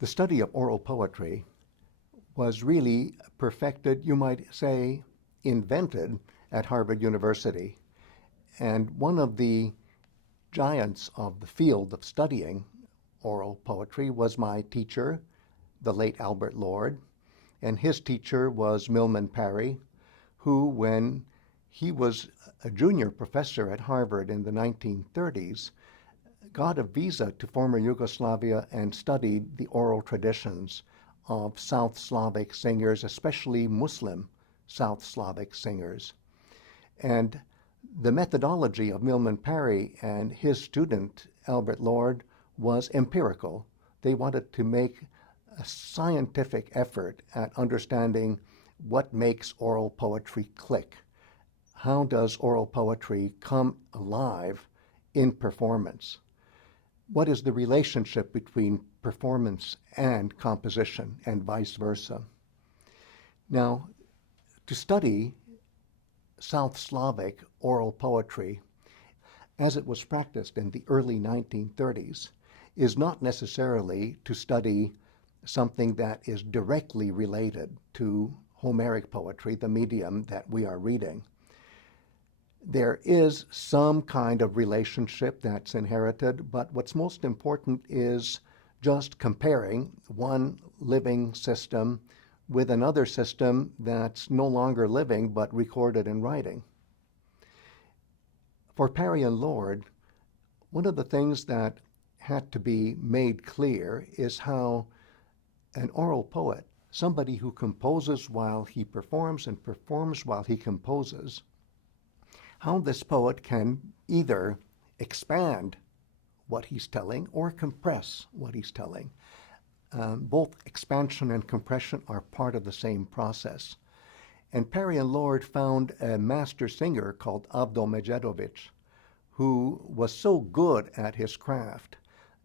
The study of oral poetry was really perfected, you might say, invented at Harvard University. And one of the giants of the field of studying oral poetry was my teacher, the late Albert Lord, and his teacher was Milman Parry, who, when he was a junior professor at Harvard in the 1930s, got a visa to former Yugoslavia and studied the oral traditions of South Slavic singers, especially Muslim South Slavic singers. And the methodology of Milman Parry and his student, Albert Lord, was empirical. They wanted to make a scientific effort at understanding what makes oral poetry click. How does oral poetry come alive in performance? What is the relationship between performance and composition, and vice versa? Now, to study South Slavic oral poetry as it was practiced in the early 1930s is not necessarily to study something that is directly related to Homeric poetry, the medium that we are reading. There is some kind of relationship that's inherited, but what's most important is just comparing one living system with another system that's no longer living but recorded in writing. For Parry and Lord, one of the things that had to be made clear is how an oral poet, somebody who composes while he performs and performs while he composes, how this poet can either expand what he's telling or compress what he's telling. Both expansion and compression are part of the same process. And Parry and Lord found a master singer called Avdo Međedović, who was so good at his craft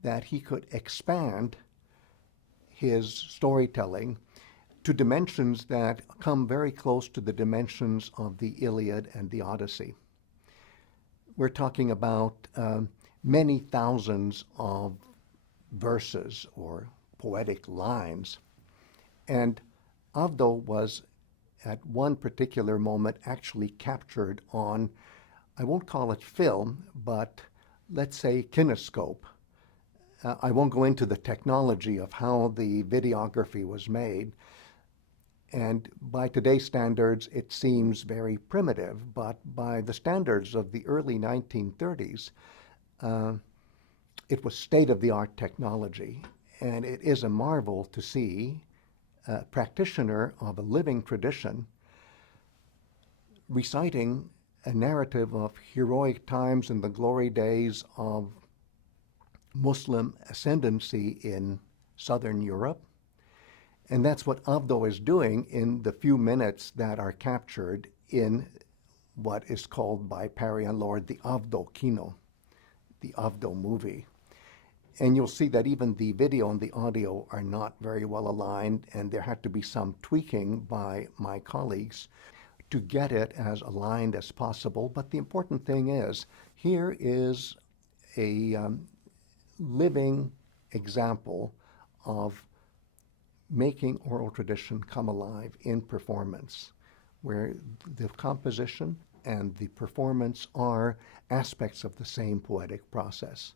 that he could expand his storytelling to dimensions that come very close to the dimensions of the Iliad and the Odyssey. We're talking about many thousands of verses or poetic lines. And Avdo was, at one particular moment, actually captured on, I won't call it film, but let's say kinescope. I won't go into the technology of how the videography was made. And by today's standards, it seems very primitive, but by the standards of the early 1930s, it was state-of-the-art technology. And it is a marvel to see a practitioner of a living tradition reciting a narrative of heroic times in the glory days of Muslim ascendancy in Southern Europe. And that's what Avdo is doing in the few minutes that are captured in what is called by Parry and Lord the Avdo Kino, the Avdo movie. And you'll see that even the video and the audio are not very well aligned, and there had to be some tweaking by my colleagues to get it as aligned as possible. But the important thing is, here is a living example of making oral tradition come alive in performance, where the composition and the performance are aspects of the same poetic process.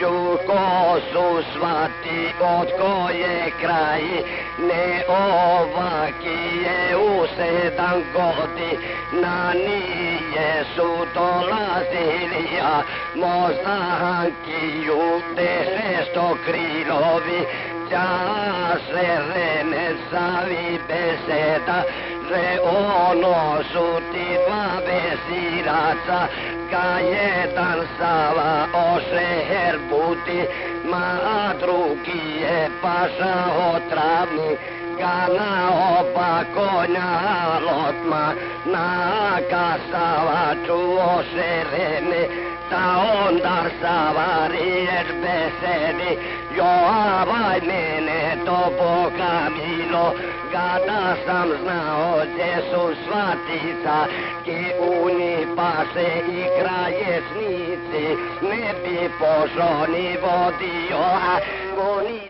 Čuko su svati od koje kraji, ne ovaki je u 7 godina, nije su dolazili, a mozanki u 10 krilovi, ća se renesavi beseda, že ono su ti 2 veziraca, ka jedan Sava ošeher buti, ma drugi je paša otravni, ga na oba konja lotma, na ka Sava čuo šerene, ništa onda savariš besedi, ovaj mene to Boga milo, kada sam znao gdje su svatica, ki u njih pase i krajesnici, ne bi pošao ni vodio, a